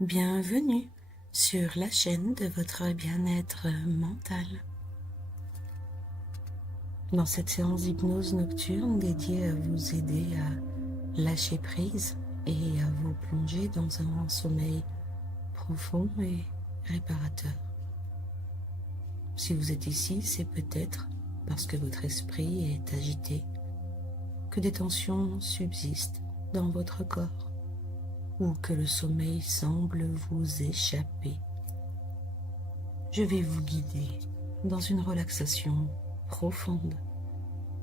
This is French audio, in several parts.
Bienvenue sur la chaîne de votre bien-être mental. Dans cette séance d'hypnose nocturne dédiée à vous aider à lâcher prise et à vous plonger dans un sommeil profond et réparateur. Si vous êtes ici, c'est peut-être parce que votre esprit est agité, que des tensions subsistent dans votre corps ou que le sommeil semble vous échapper. Je vais vous guider dans une relaxation profonde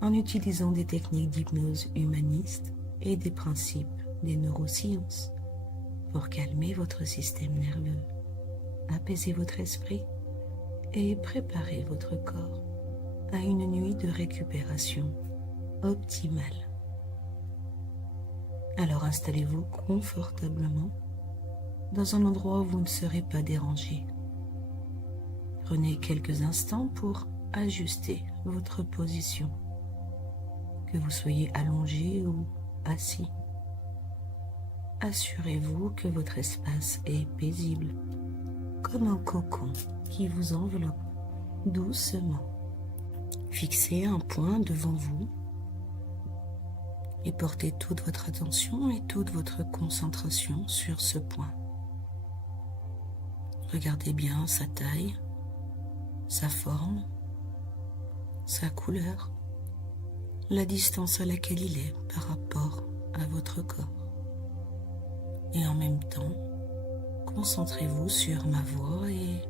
en utilisant des techniques d'hypnose humaniste et des principes des neurosciences pour calmer votre système nerveux, apaiser votre esprit et préparer votre corps à une nuit de récupération optimale. Alors installez-vous confortablement dans un endroit où vous ne serez pas dérangé. Prenez quelques instants pour ajuster votre position, que vous soyez allongé ou assis. Assurez-vous que votre espace est paisible, comme un cocon qui vous enveloppe doucement. Fixez un point devant vous et portez toute votre attention et toute votre concentration sur ce point. Regardez bien sa taille, sa forme, sa couleur, la distance à laquelle il est par rapport à votre corps. Et en même temps, concentrez-vous sur ma voix et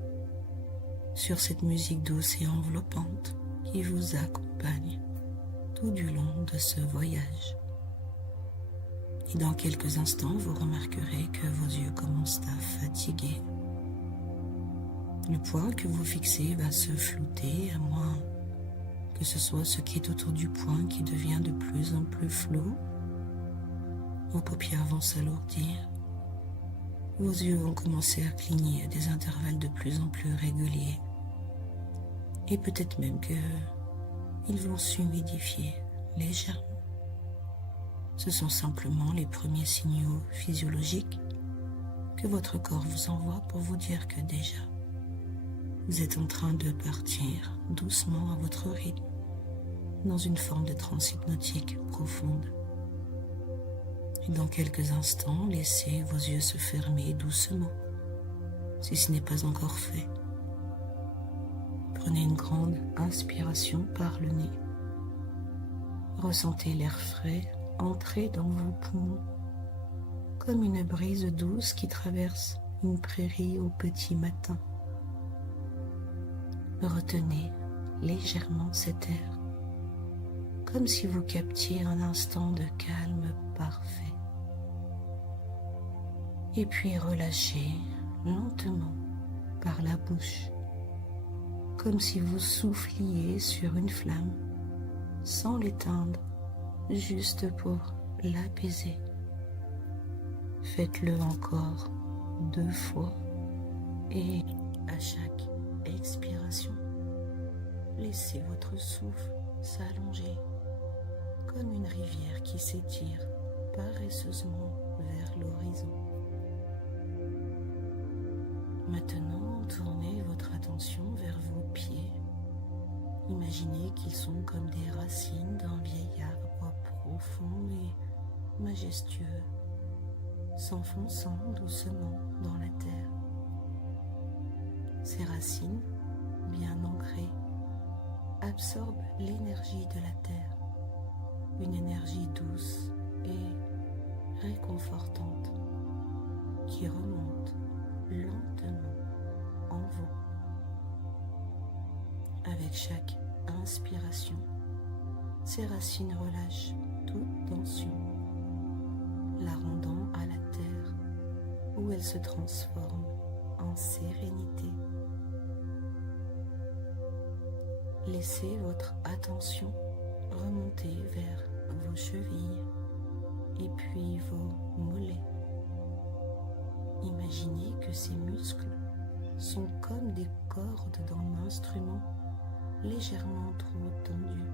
sur cette musique douce et enveloppante qui vous accompagne tout du long de ce voyage. Et dans quelques instants, vous remarquerez que vos yeux commencent à fatiguer. Le point que vous fixez va se flouter, à moins que ce soit ce qui est autour du point qui devient de plus en plus flou. Vos paupières vont s'alourdir. Vos yeux vont commencer à cligner à des intervalles de plus en plus réguliers. Et peut-être même qu'ils vont s'humidifier légèrement. Ce sont simplement les premiers signaux physiologiques que votre corps vous envoie pour vous dire que déjà, vous êtes en train de partir doucement à votre rythme, dans une forme de transe hypnotique profonde. Et dans quelques instants, laissez vos yeux se fermer doucement, si ce n'est pas encore fait. Prenez une grande inspiration par le nez. Ressentez l'air frais entrer dans vos poumons, comme une brise douce qui traverse une prairie au petit matin. Retenez légèrement cet air, comme si vous captiez un instant de calme parfait. Et puis relâchez lentement par la bouche, comme si vous souffliez sur une flamme, sans l'éteindre, juste pour l'apaiser. Faites-le encore 2 fois et à chaque expiration, laissez votre souffle s'allonger comme une rivière qui s'étire paresseusement vers l'horizon. Maintenant, tournez votre attention vers vos pieds. Imaginez qu'ils sont comme des racines d'un vieil arbre profond et majestueux, s'enfonçant doucement dans la terre. Ces racines, bien ancrées, absorbent l'énergie de la terre, une énergie douce et réconfortante qui remonte lentement en vous. Avec chaque inspiration, ces racines relâchent toute tension, la rendant à la terre où elle se transforme en sérénité. Laissez votre attention remonter vers vos chevilles et puis vos mollets. Imaginez que ces muscles sont comme des cordes dans l'instrument légèrement trop tendus.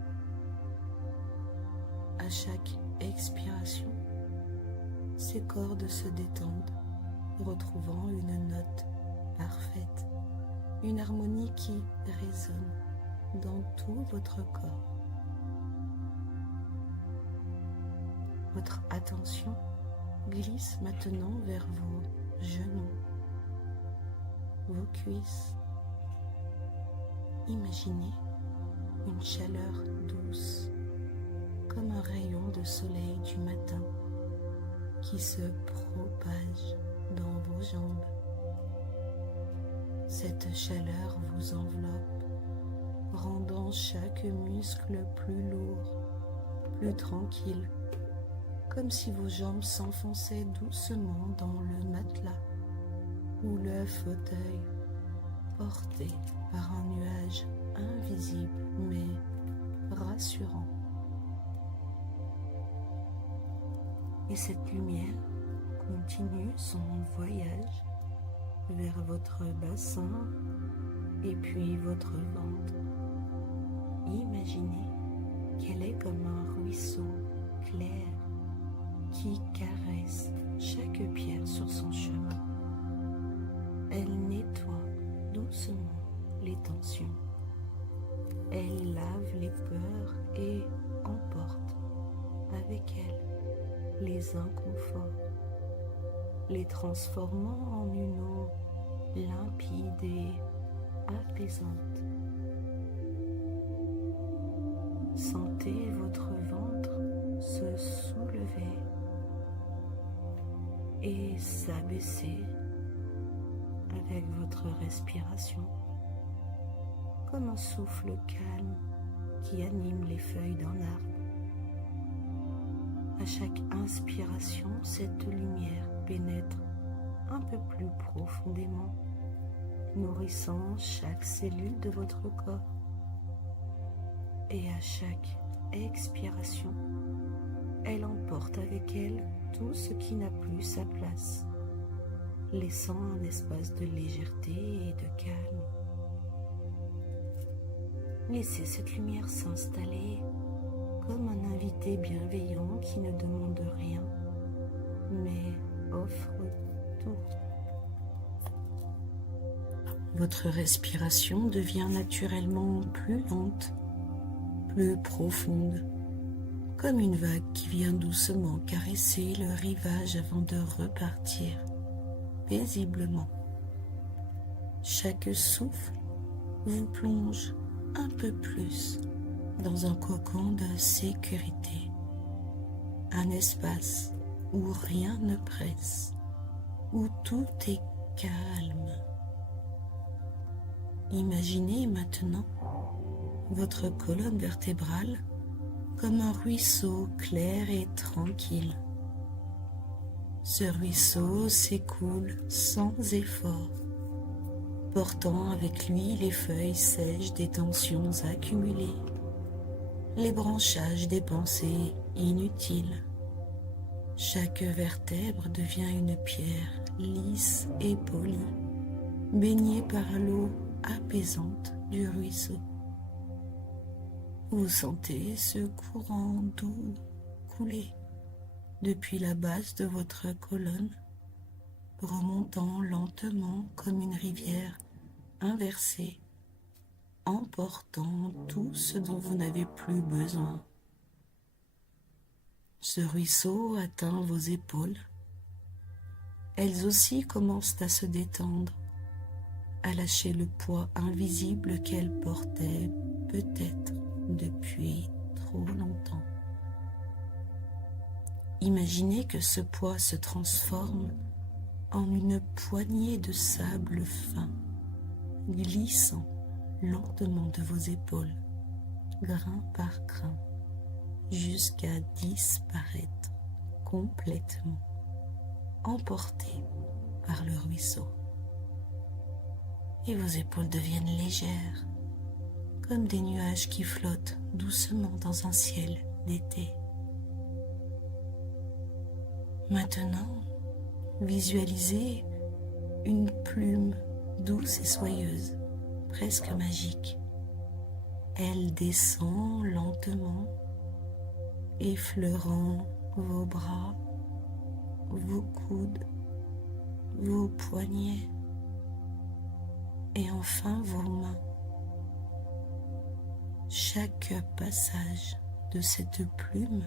À chaque expiration, ces cordes se détendent retrouvant une note parfaite, une harmonie qui résonne dans tout votre corps. Votre attention glisse maintenant vers vos genoux, vos cuisses. Imaginez une chaleur douce, comme un rayon de soleil du matin qui se propage dans vos jambes. Cette chaleur vous enveloppe, rendant chaque muscle plus lourd, plus tranquille, comme si vos jambes s'enfonçaient doucement dans le matelas ou le fauteuil, porté par un nuage invisible mais rassurant. Et cette lumière continue son voyage vers votre bassin et puis votre ventre. Imaginez qu'elle est comme un ruisseau clair qui caresse chaque pierre sur son chemin. Elle nettoie doucement les tensions. Elle lave les peurs et emporte avec elle les inconforts, les transformant en une eau limpide et apaisante. Sentez votre ventre se soulever et s'abaisser avec votre respiration, comme un souffle calme qui anime les feuilles d'un arbre. À chaque inspiration, cette lumière pénètre un peu plus profondément, nourrissant chaque cellule de votre corps. Et à chaque expiration, elle emporte avec elle tout ce qui n'a plus sa place, laissant un espace de légèreté et de calme. Laissez cette lumière s'installer comme un invité bienveillant qui ne demande rien, mais offre tout. Votre respiration devient naturellement plus lente, plus profonde, comme une vague qui vient doucement caresser le rivage avant de repartir paisiblement. Chaque souffle vous plonge un peu plus dans un cocon de sécurité, un espace où rien ne presse, où tout est calme. Imaginez maintenant votre colonne vertébrale comme un ruisseau clair et tranquille. Ce ruisseau s'écoule sans effort, portant avec lui les feuilles sèches des tensions accumulées, les branchages des pensées inutiles. Chaque vertèbre devient une pierre lisse et polie, baignée par l'eau apaisante du ruisseau. Vous sentez ce courant doux couler depuis la base de votre colonne, remontant lentement comme une rivière inversée, emportant tout ce dont vous n'avez plus besoin. Ce ruisseau atteint vos épaules. Elles aussi commencent à se détendre, à lâcher le poids invisible qu'elles portaient peut-être depuis trop longtemps. Imaginez que ce poids se transforme en une poignée de sable fin, glissant lentement de vos épaules, grain par grain, jusqu'à disparaître complètement, emporté par le ruisseau. Et vos épaules deviennent légères, comme des nuages qui flottent doucement dans un ciel d'été. Maintenant, visualisez une plume douce et soyeuse, presque magique. Elle descend lentement, effleurant vos bras, vos coudes, vos poignets et enfin vos mains. Chaque passage de cette plume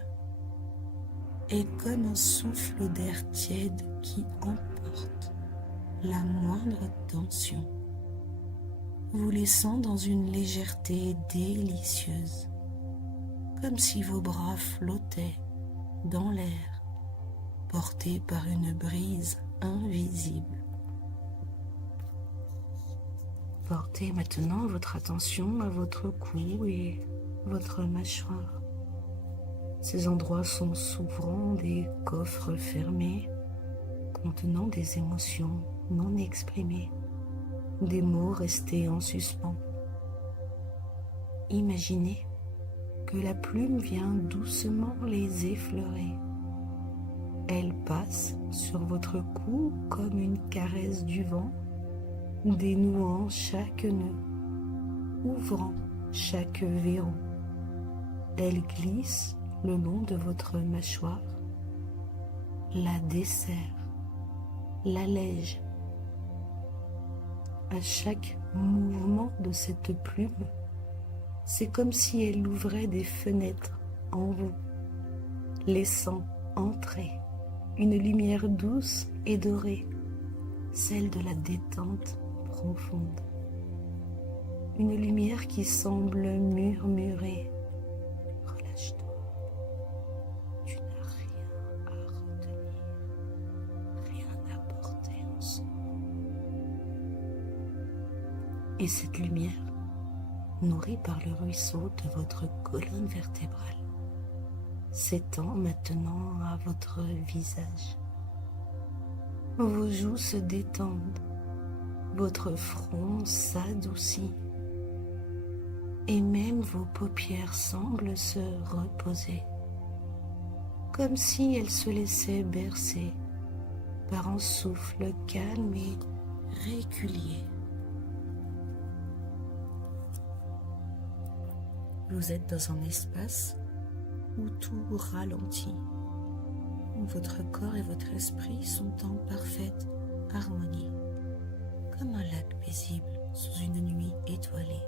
est comme un souffle d'air tiède qui emporte la moindre tension, vous laissant dans une légèreté délicieuse, comme si vos bras flottaient dans l'air, portés par une brise invisible. Portez maintenant votre attention à votre cou et votre mâchoire. Ces endroits sont souvent des coffres fermés contenant des émotions non exprimées, des mots restés en suspens. Imaginez que la plume vient doucement les effleurer. Elle passe sur votre cou comme une caresse du vent, dénouant chaque nœud, ouvrant chaque verrou. Elle glisse le long de votre mâchoire, la desserre, l'allège. À chaque mouvement de cette plume, c'est comme si elle ouvrait des fenêtres en vous, laissant entrer une lumière douce et dorée, celle de la détente profonde. Une lumière qui semble murmurer: relâche-toi, tu n'as rien à retenir, rien à porter en soi. Et cette lumière, nourrie par le ruisseau de votre colonne vertébrale, s'étend maintenant à votre visage. Vos joues se détendent, votre front s'adoucit et même vos paupières semblent se reposer, comme si elles se laissaient bercer par un souffle calme et régulier. Vous êtes dans un espace où tout ralentit. Votre corps et votre esprit sont en parfaite harmonie, comme un lac paisible sous une nuit étoilée.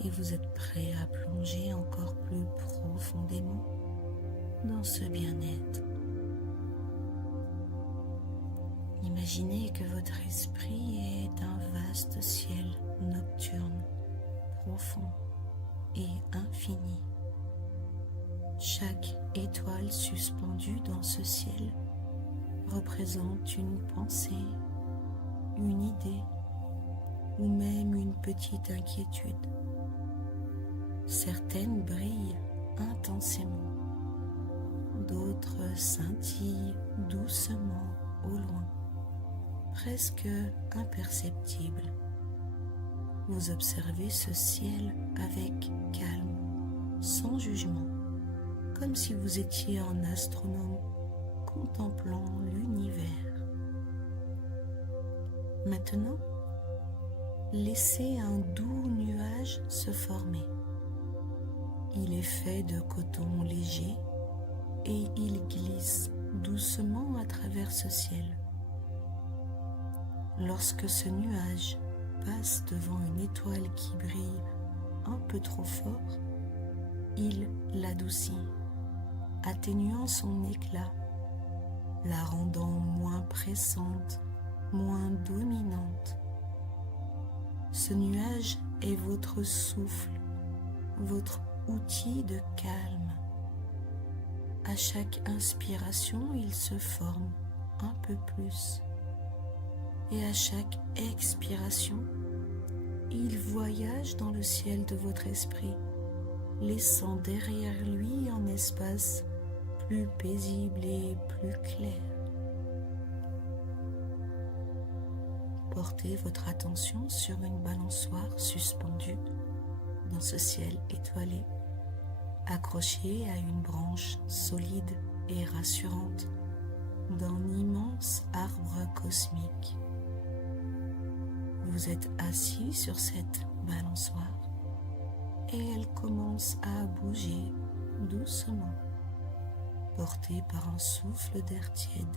Et vous êtes prêt à plonger encore plus profondément dans ce bien-être. Imaginez que votre esprit est un vaste ciel nocturne, profond et infini. Chaque étoile suspendue dans ce ciel représente une pensée, une idée ou même une petite inquiétude. Certaines brillent intensément, d'autres scintillent doucement au loin, presque imperceptibles. Vous observez ce ciel avec calme, sans jugement, comme si vous étiez un astronome contemplant l'univers. Maintenant, laissez un doux nuage se former. Il est fait de coton léger et il glisse doucement à travers ce ciel. Lorsque ce nuage passe devant une étoile qui brille un peu trop fort, il l'adoucit, atténuant son éclat, la rendant moins pressante, moins dominante. Ce nuage est votre souffle, votre outil de calme. À chaque inspiration, il se forme un peu plus. Et à chaque expiration, il voyage dans le ciel de votre esprit, laissant derrière lui un espace plus paisible et plus clair. Portez votre attention sur une balançoire suspendue dans ce ciel étoilé, accrochée à une branche solide et rassurante d'un immense arbre cosmique. Vous êtes assis sur cette balançoire et elle commence à bouger doucement, portée par un souffle d'air tiède.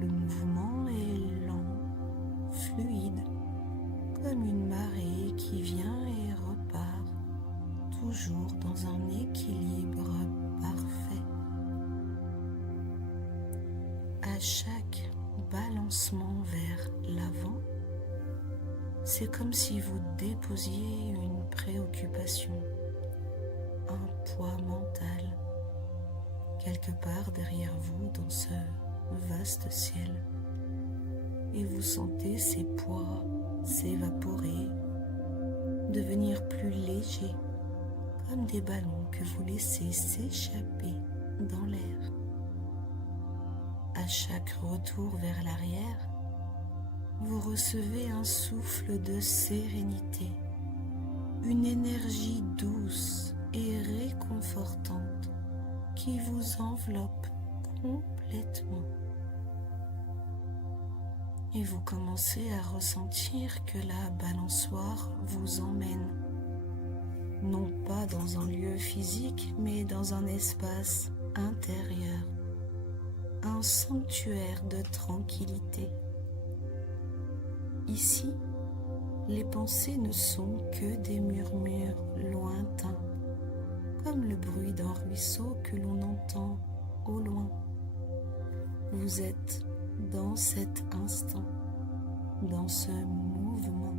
Le mouvement est lent, fluide, comme une marée qui vient et repart, toujours dans un équilibre parfait. À chaque balancement vers l'avant, c'est comme si vous déposiez une préoccupation, un poids mental, quelque part derrière vous dans ce vaste ciel. Et vous sentez ces poids s'évaporer, devenir plus légers, comme des ballons que vous laissez s'échapper dans l'air. À chaque retour vers l'arrière, vous recevez un souffle de sérénité, une énergie douce et réconfortante qui vous enveloppe complètement. Et vous commencez à ressentir que la balançoire vous emmène, non pas dans un lieu physique, mais dans un espace intérieur, un sanctuaire de tranquillité. Ici, les pensées ne sont que des murmures lointains, comme le bruit d'un ruisseau que l'on entend au loin. Vous êtes dans cet instant, dans ce mouvement,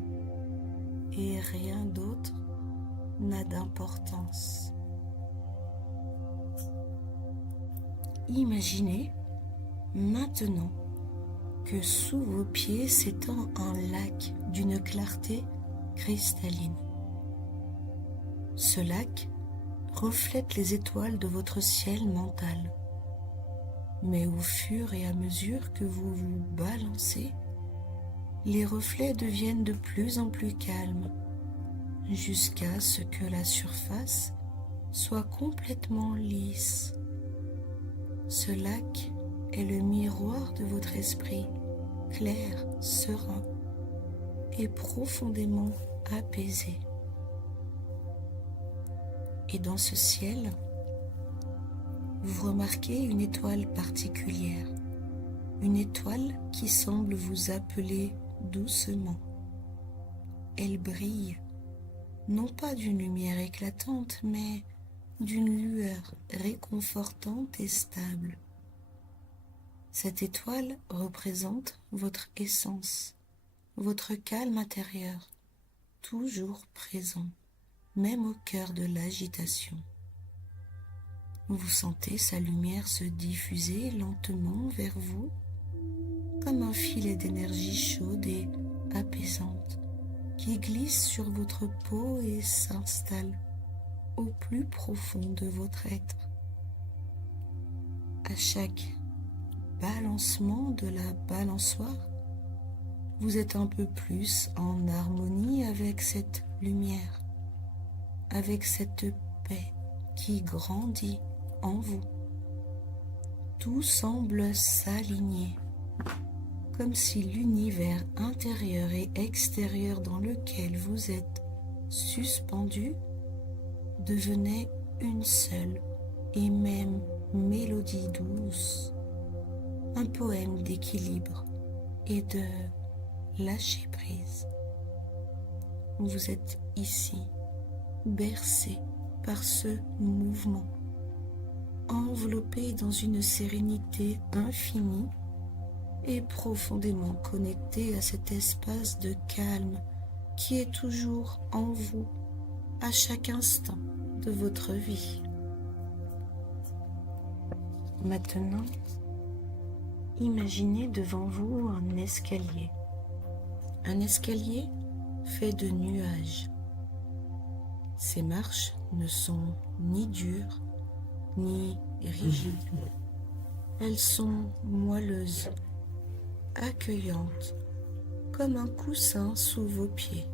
et rien d'autre n'a d'importance. Imaginez maintenant que sous vos pieds s'étend un lac d'une clarté cristalline. Ce lac reflète les étoiles de votre ciel mental. Mais au fur et à mesure que vous vous balancez, les reflets deviennent de plus en plus calmes, jusqu'à ce que la surface soit complètement lisse. Ce lac est le miroir de votre esprit, clair, serein et profondément apaisé. Et dans ce ciel, vous remarquez une étoile particulière, une étoile qui semble vous appeler doucement. Elle brille, non pas d'une lumière éclatante, mais d'une lueur réconfortante et stable. Cette étoile représente votre essence, votre calme intérieur, toujours présent, même au cœur de l'agitation. Vous sentez sa lumière se diffuser lentement vers vous, comme un filet d'énergie chaude et apaisante qui glisse sur votre peau et s'installe au plus profond de votre être. À chaque balancement de la balançoire, vous êtes un peu plus en harmonie avec cette lumière, avec cette paix qui grandit en vous. Tout semble s'aligner, comme si l'univers intérieur et extérieur dans lequel vous êtes suspendu devenait une seule et même mélodie douce, un poème d'équilibre et de lâcher prise. Vous êtes ici, bercé par ce mouvement, enveloppé dans une sérénité infinie et profondément connecté à cet espace de calme qui est toujours en vous à chaque instant de votre vie. Maintenant, imaginez devant vous un escalier fait de nuages. Ces marches ne sont ni dures ni rigides. Elles sont moelleuses, accueillantes, comme un coussin sous vos pieds.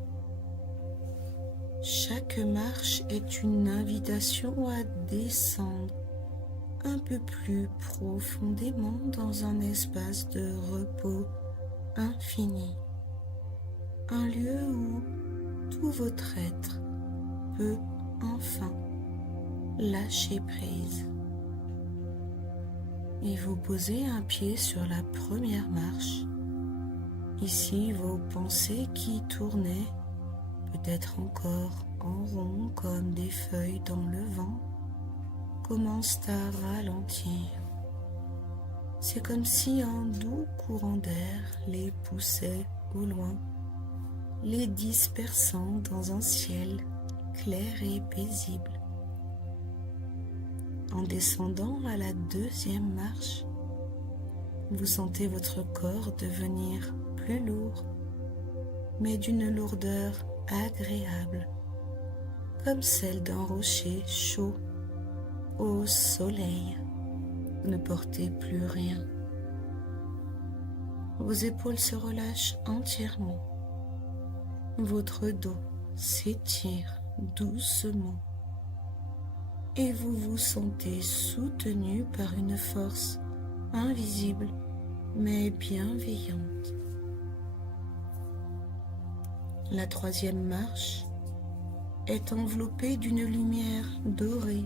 Chaque marche est une invitation à descendre un peu plus profondément dans un espace de repos infini, un lieu où tout votre être peut enfin lâcher prise. et vous posez un pied sur la première marche. Ici, vos pensées qui tournaient, peut-être encore en rond comme des feuilles dans le vent, commencent à ralentir. C'est comme si un doux courant d'air les poussait au loin, les dispersant dans un ciel clair et paisible. En descendant à la deuxième marche, vous sentez votre corps devenir plus lourd, mais d'une lourdeur agréable, comme celle d'un rocher chaud au soleil. Vous ne portez plus rien. Vos épaules se relâchent entièrement. Votre dos s'étire doucement et vous vous sentez soutenu par une force invisible mais bienveillante. La troisième marche est enveloppée d'une lumière dorée,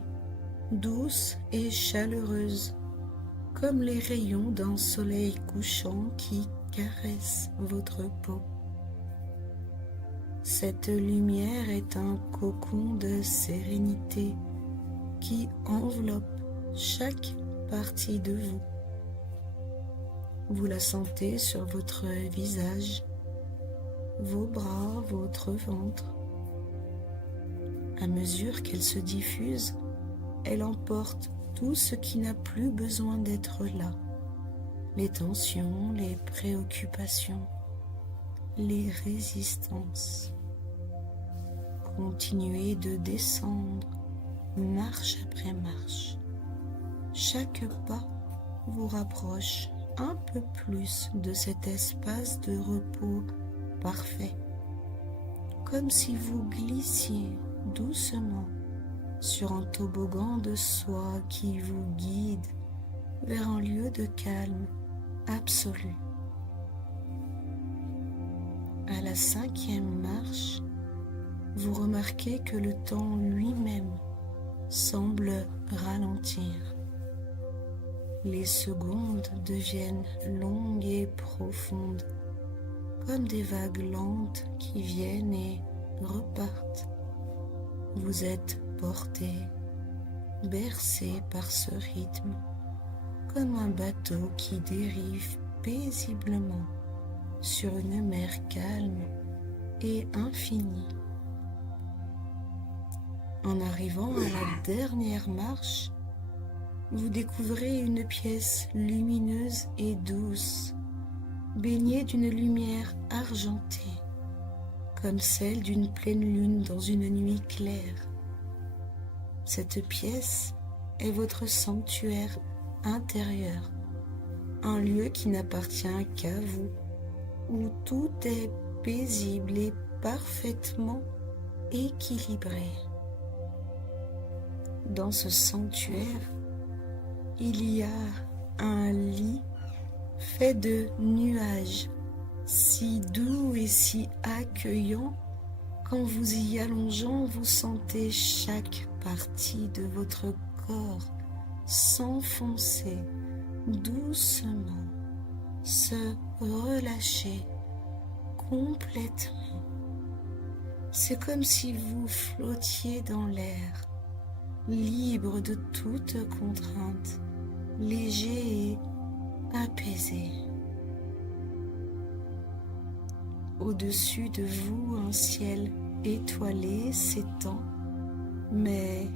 douce et chaleureuse, comme les rayons d'un soleil couchant qui caresse votre peau. Cette lumière est un cocon de sérénité qui enveloppe chaque partie de vous. Vous la sentez sur votre visage, vos bras, votre ventre. À mesure qu'elle se diffuse, elle emporte tout ce qui n'a plus besoin d'être là. Les tensions, les préoccupations, les résistances. Continuez de descendre, marche après marche. Chaque pas vous rapproche un peu plus de cet espace de repos parfait, comme si vous glissiez doucement sur un toboggan de soie qui vous guide vers un lieu de calme absolu. À la cinquième marche, vous remarquez que le temps lui-même semble ralentir. Les secondes deviennent longues et profondes, comme des vagues lentes qui viennent et repartent. Vous êtes porté, bercé par ce rythme, comme un bateau qui dérive paisiblement sur une mer calme et infinie. En arrivant à la dernière marche, vous découvrez une pièce lumineuse et douce, baignée d'une lumière argentée, comme celle d'une pleine lune dans une nuit claire. Cette pièce est votre sanctuaire intérieur, un lieu qui n'appartient qu'à vous, où tout est paisible et parfaitement équilibré. Dans ce sanctuaire, il y a un lit fait de nuages, si doux et si accueillant. Quand vous y allongeant, vous sentez chaque partie de votre corps s'enfoncer doucement, se relâcher complètement. C'est comme si vous flottiez dans l'air, libre de toute contrainte, léger et apaisé. Au-dessus de vous, un ciel étoilé s'étend, mais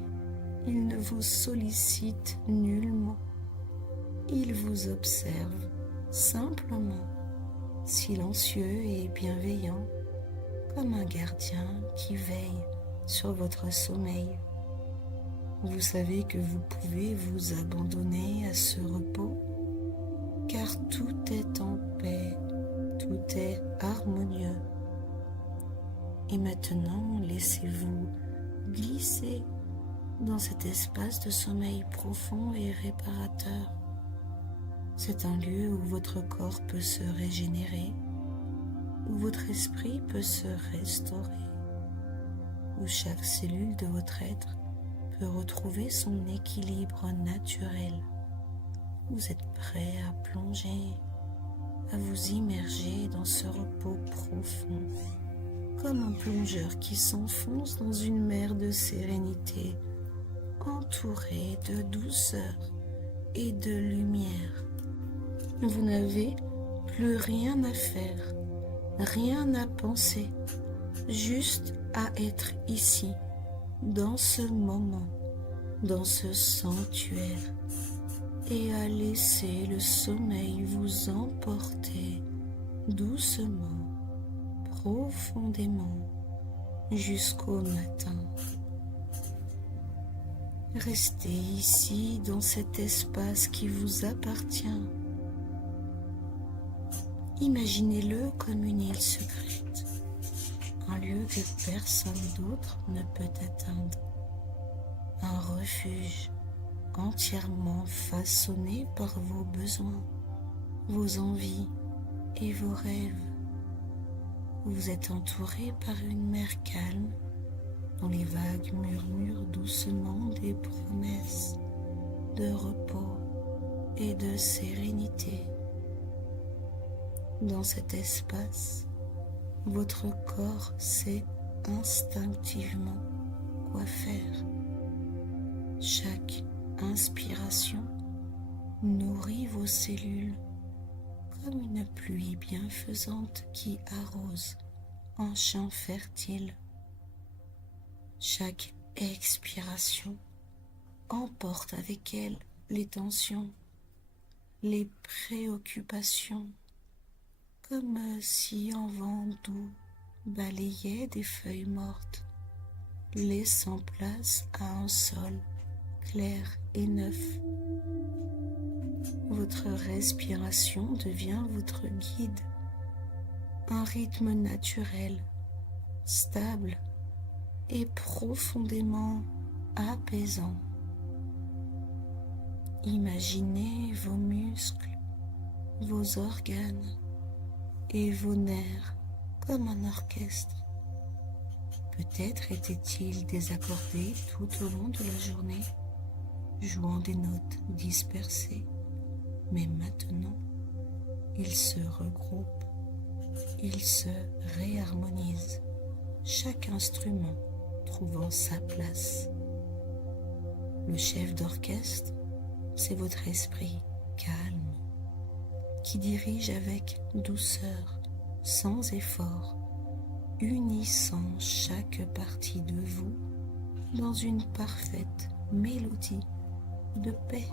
il ne vous sollicite nullement. Il vous observe simplement, silencieux et bienveillant, comme un gardien qui veille sur votre sommeil. Vous savez que vous pouvez vous abandonner à ce repos, car tout est en paix, tout est harmonieux. Et maintenant, laissez-vous glisser dans cet espace de sommeil profond et réparateur. C'est un lieu où votre corps peut se régénérer, où votre esprit peut se restaurer, où chaque cellule de votre être peut retrouver son équilibre naturel. Vous êtes prêt à plonger, à vous immerger dans ce repos profond, comme un plongeur qui s'enfonce dans une mer de sérénité, entouré de douceur et de lumière. Vous n'avez plus rien à faire, rien à penser, juste à être ici, dans ce moment, dans ce sanctuaire, et à laisser le sommeil vous emporter doucement, profondément, jusqu'au matin. Restez ici dans cet espace qui vous appartient. Imaginez-le comme une île secrète, un lieu que personne d'autre ne peut atteindre, un refuge entièrement façonné par vos besoins, vos envies et vos rêves. Vous êtes entouré par une mer calme dont les vagues murmurent doucement des promesses de repos et de sérénité. Dans cet espace, votre corps sait instinctivement quoi faire. Chaque inspiration nourrit vos cellules comme une pluie bienfaisante qui arrose un champ fertile. Chaque expiration emporte avec elle les tensions, les préoccupations, comme si un vent doux balayait des feuilles mortes, laissant place à un sol clair et neuf. Votre respiration devient votre guide, un rythme naturel, stable et profondément apaisant. Imaginez vos muscles, vos organes et vos nerfs comme un orchestre. Peut-être étaient-ils désaccordés tout au long de la journée, jouant des notes dispersées, mais maintenant, ils se regroupent, ils se réharmonisent, chaque instrument trouvant sa place. Le chef d'orchestre, c'est votre esprit calme, qui dirige avec douceur, sans effort, unissant chaque partie de vous dans une parfaite mélodie de paix.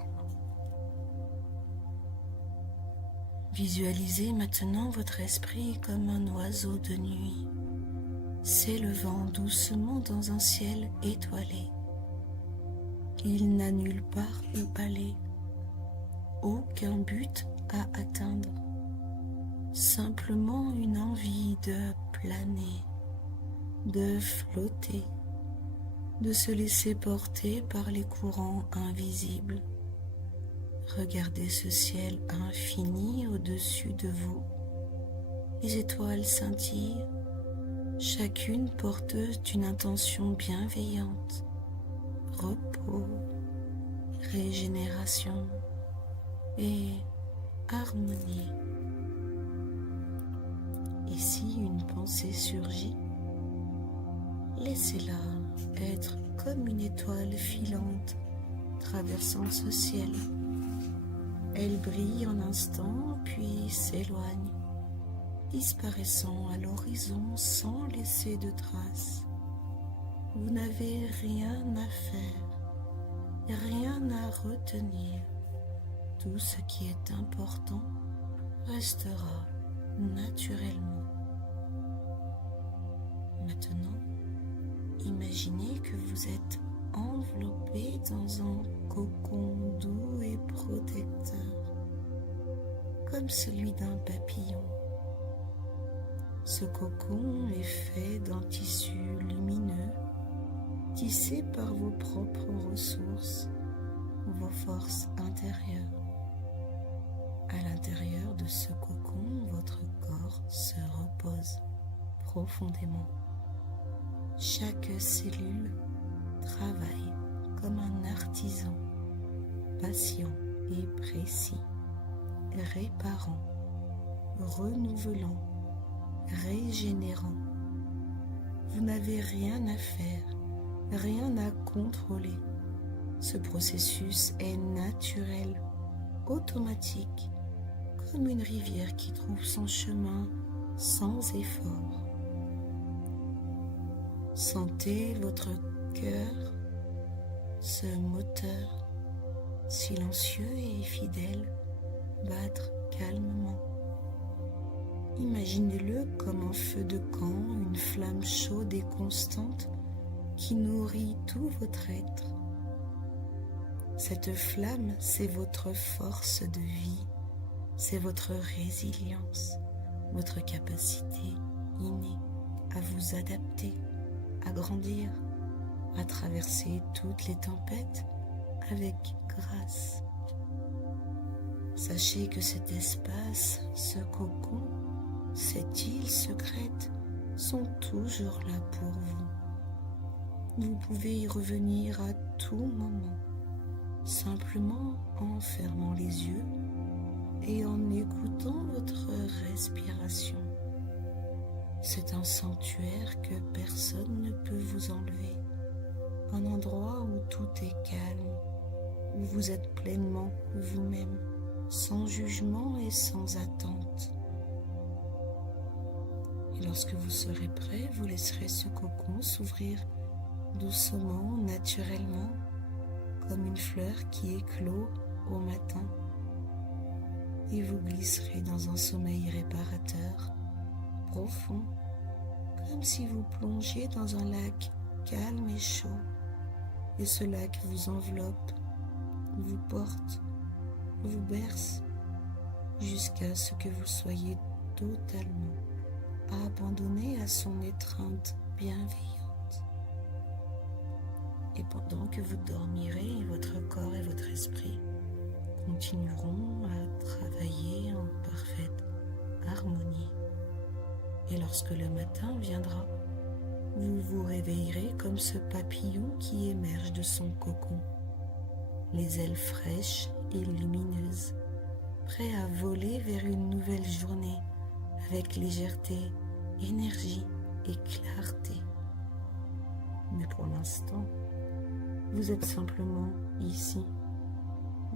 Visualisez maintenant votre esprit comme un oiseau de nuit, s'élevant doucement dans un ciel étoilé. Il n'a nulle part où aller, aucun but à atteindre, simplement une envie de planer, de flotter, de se laisser porter par les courants invisibles. Regardez ce ciel infini au-dessus de vous. Les étoiles scintillent, chacune porteuse d'une intention bienveillante. Repos, régénération et harmonie. Et si une pensée surgit, laissez-la être comme une étoile filante traversant ce ciel. Elle brille un instant, puis s'éloigne, disparaissant à l'horizon sans laisser de traces. Vous n'avez rien à faire, rien à retenir. Tout ce qui est important restera naturellement. Maintenant, imaginez que vous êtes enveloppé dans un cocon doux et protecteur, comme celui d'un papillon. Ce cocon est fait d'un tissu lumineux, tissé par vos propres ressources, vos forces intérieures. À l'intérieur de ce cocon, votre corps se repose profondément. Chaque cellule travaille comme un artisan, patient et précis, réparant, renouvelant, régénérant. Vous n'avez rien à faire, rien à contrôler. Ce processus est naturel, automatique, comme une rivière qui trouve son chemin sans effort. Sentez votre cœur, ce moteur silencieux et fidèle, battre calmement. Imaginez-le comme un feu de camp, une flamme chaude et constante qui nourrit tout votre être. Cette flamme, c'est votre force de vie, c'est votre résilience, votre capacité innée à vous adapter, à grandir, à traverser toutes les tempêtes avec grâce. Sachez que cet espace, ce cocon, cette île secrète sont toujours là pour vous. Vous pouvez y revenir à tout moment, simplement en fermant les yeux et en écoutant votre respiration. C'est un sanctuaire que personne ne peut vous enlever, un endroit où tout est calme, où vous êtes pleinement vous-même, sans jugement et sans attente. Et lorsque vous serez prêt, vous laisserez ce cocon s'ouvrir doucement, naturellement, comme une fleur qui éclot au matin. Et vous glisserez dans un sommeil réparateur, profond, comme si vous plongiez dans un lac calme et chaud. Et ce lac vous enveloppe, vous porte, vous berce, jusqu'à ce que vous soyez totalement abandonné à son étreinte bienveillante. Et pendant que vous dormirez, votre corps et votre esprit continueront à travailler en parfaite harmonie. Et lorsque le matin viendra, vous vous réveillerez comme ce papillon qui émerge de son cocon, les ailes fraîches et lumineuses, prêt à voler vers une nouvelle journée avec légèreté, énergie et clarté. Mais pour l'instant, vous êtes simplement ici,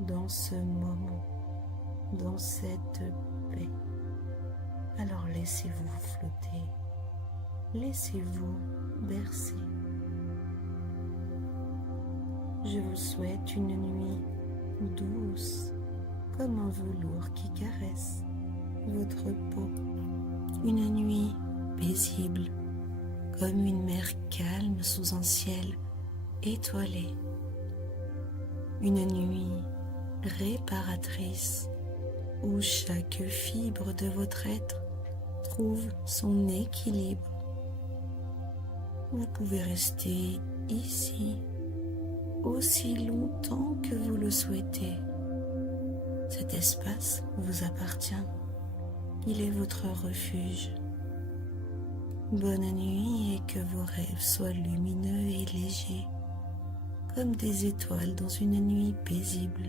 dans ce moment, dans cette paix. Alors laissez-vous flotter, laissez-vous bercer. Je vous souhaite une nuit douce, comme un velours qui caresse votre peau. Une nuit paisible, comme une mer calme sous un ciel étoilé. Une nuit réparatrice, où chaque fibre de votre être trouve son équilibre. Vous pouvez rester ici aussi longtemps que vous le souhaitez. Cet espace vous appartient. Il est votre refuge. Bonne nuit et que vos rêves soient lumineux et légers, comme des étoiles dans une nuit paisible.